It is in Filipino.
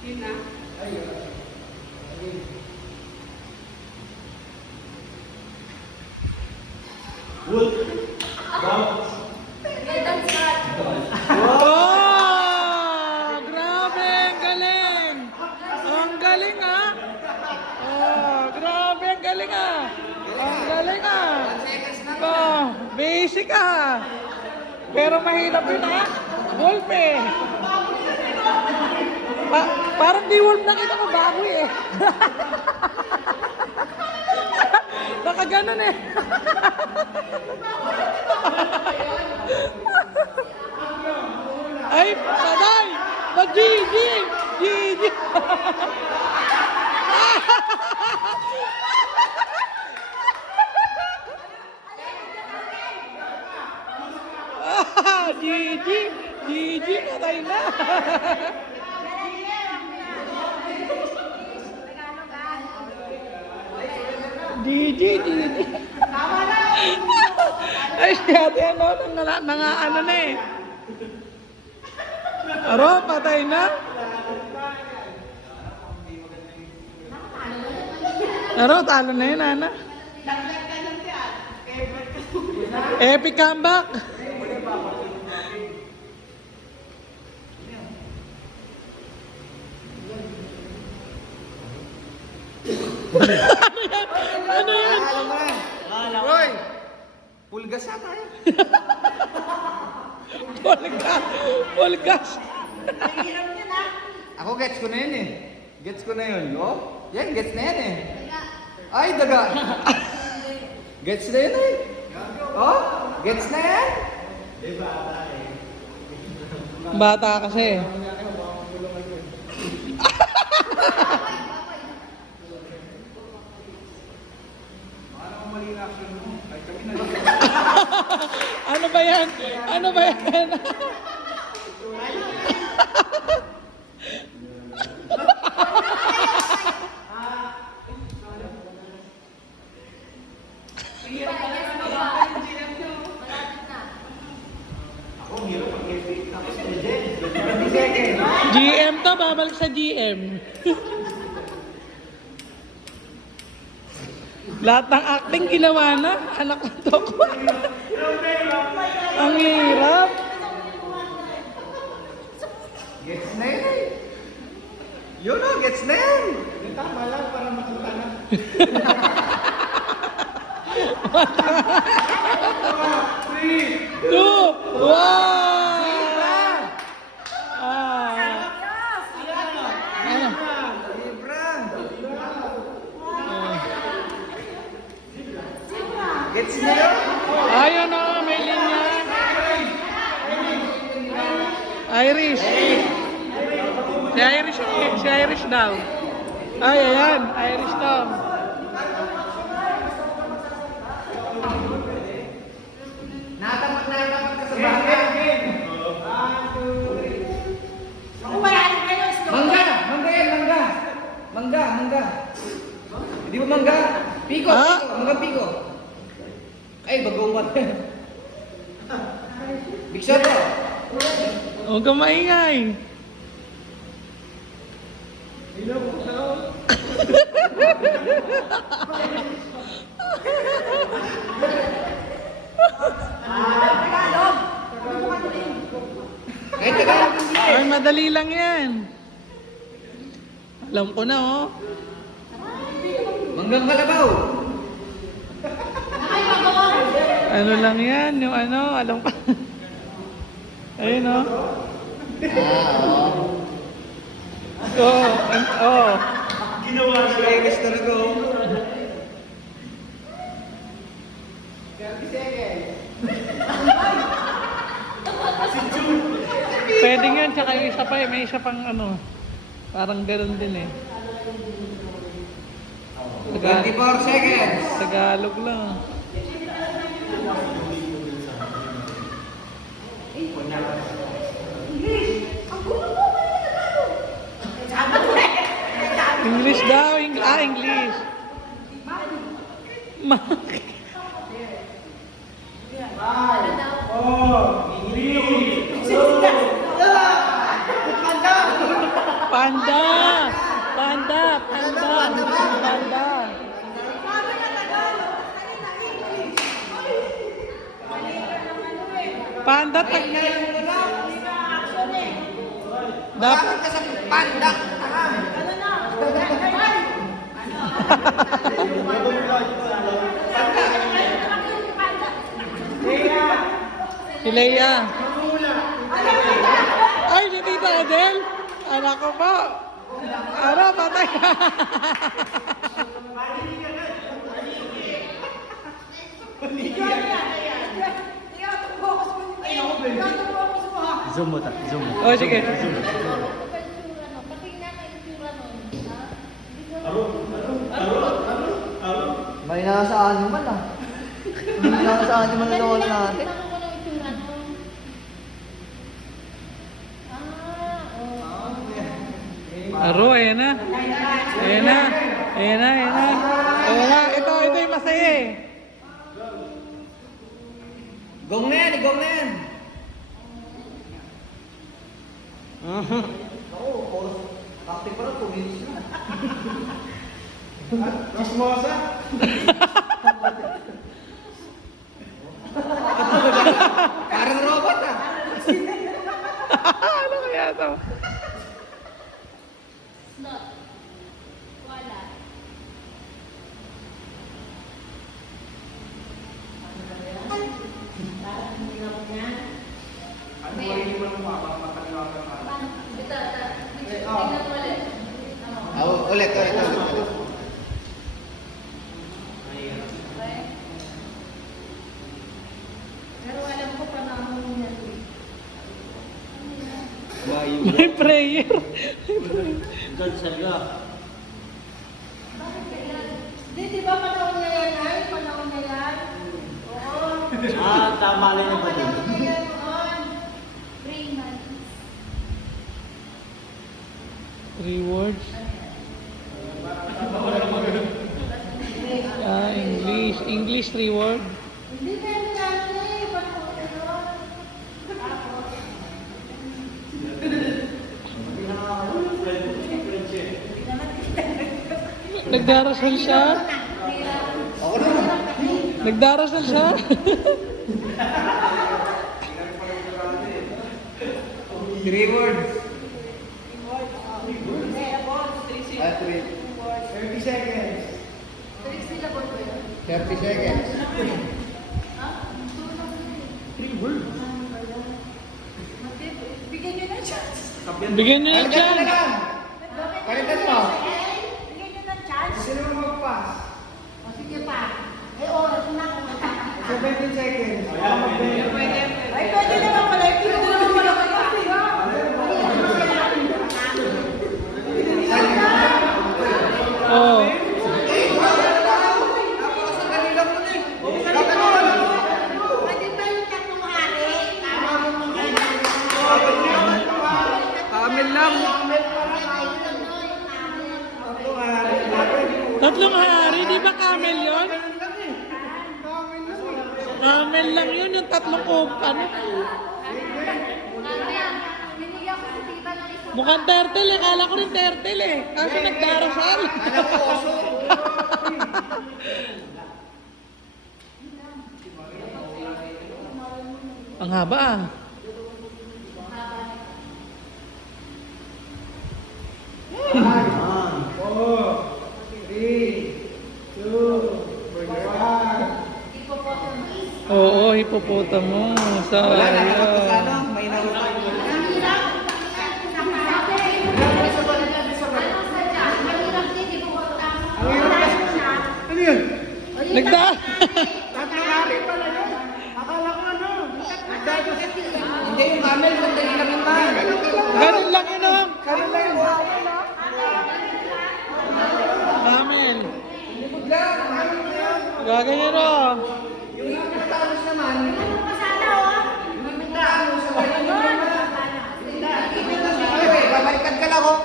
Yun na. Wood. Oh! Grabe, ang galing! Ang galing ah! Oh, grabe, ang galing ah! Ang galing ah! Oh, basic ah! Pero mahirap yun ah! Wolf eh! Parang di wolf na kita ko bago eh! Nakaganon eh! Ay, patay! Mag-GG! GG! GG! GG! Patay na! GG! GG! Ay, si ate ano, ano na eh. Aro, patay na. Aro, talo na yun, Ana. Epic comeback. Ano yan? Roy! Pulgas na tayo. Pulgas. Pulgas. Ako gets ko na yun eh. Gets ko na yun. Oh, yan, gets na yan eh. Ay, daga. Gets na yun eh. Oh, gets na yan. Bata kasi. Ano ba yan? Ano ba yan? GM to, babalik sa GM. Lahat ng acting ginawa na, anak ko to ko. Ang hirap. Gets na yun eh. Yun o, gets na yan. Tama lang para makita na. 2, 1. Gets na yun. Ayun o, may linya. Irish. Si Irish daw. Ay, ayan. Irish daw. Natapat ka sa bagay. Mangga! Mangga yan, mangga! Mangga, mangga. Hindi ba mangga? Piko, Ah? piko, mangga piko. Ay, bagumat. Big shot po. Huwag kang maingay. Kahit Tagalog hindi eh. Ay, madali lang yan. Alam ko na oh. Manggang kalabaw. Ano lang yan, yung ano, alam ko. Ayun oh. Oh. Ginawa sa Irish talaga oh. Pwede yan, tsaka yung isa pa eh, may isa pang ano. Parang ganun din eh. 24 seconds. Tagalog lang. English daw, English. Panda! Panda! Panda! Panda! Panda tag... Dapat... Bakit ka sa panda? Si Leia. Ay, si Tita Adel. Anak ko po. Ano, patay. Zoom mo ta, zoom mo. Oh, sige. May nasa animal ah. May nasa animal na nawala natin. Aro, ayan na. Ayan na. Ayan na, ayan na. Ayan na. Ito yung masaya eh. Gong na yan, gong na yan. Oo, active pa lang, 2 minutes na. Mas mosa? Parang robot ah. Ano kaya ito? Ulit. May prayer. Di ba panahon niya yan, ay? Panahon niya yan? Oo. Tama lang yung Panahon niya yan, noon. 3 months. Rewards. English. English reward. Hindi na yan yan, eh. Panahon niya yun. Nagdarasal siya. Ako naman. Nagdarasal siya. Three words. 30 seconds. 30 seconds. Bigyan niyo na chance. Bigyan niyo ng Palitan mo na chance. lang. Palitan mo. Bigyan niyo ng chance. Sino mo mag-pass? O sige pa. Oras na ako. 17 seconds. Ay, pwede naman pala. Pwede naman pala. Oh. Napakasandali lang nun eh. Pwede ba yung tatlong hari? Amin lang. Tatlong hari, di ba camel yun? Camel lang yun, yung tatlong ano? Binigyan ko si tita ng isang Mukhang turtle eh, kala ko rin turtle eh. Kaso nagdarasal. Alam ko, oso. Ang haba ah. Oo, hippopotamus. Wala na, kapag sa Sayang. ano, may narutak. Ano yun? Nagda... Hindi yung camel, sandali lang yun man. Ganun lang yun oh. Camel lang yun. Camel. Gaganyan oh. Yung hippopotamus naman, yung hippopotamus, wala yun naman. Babalikan ka lang oh.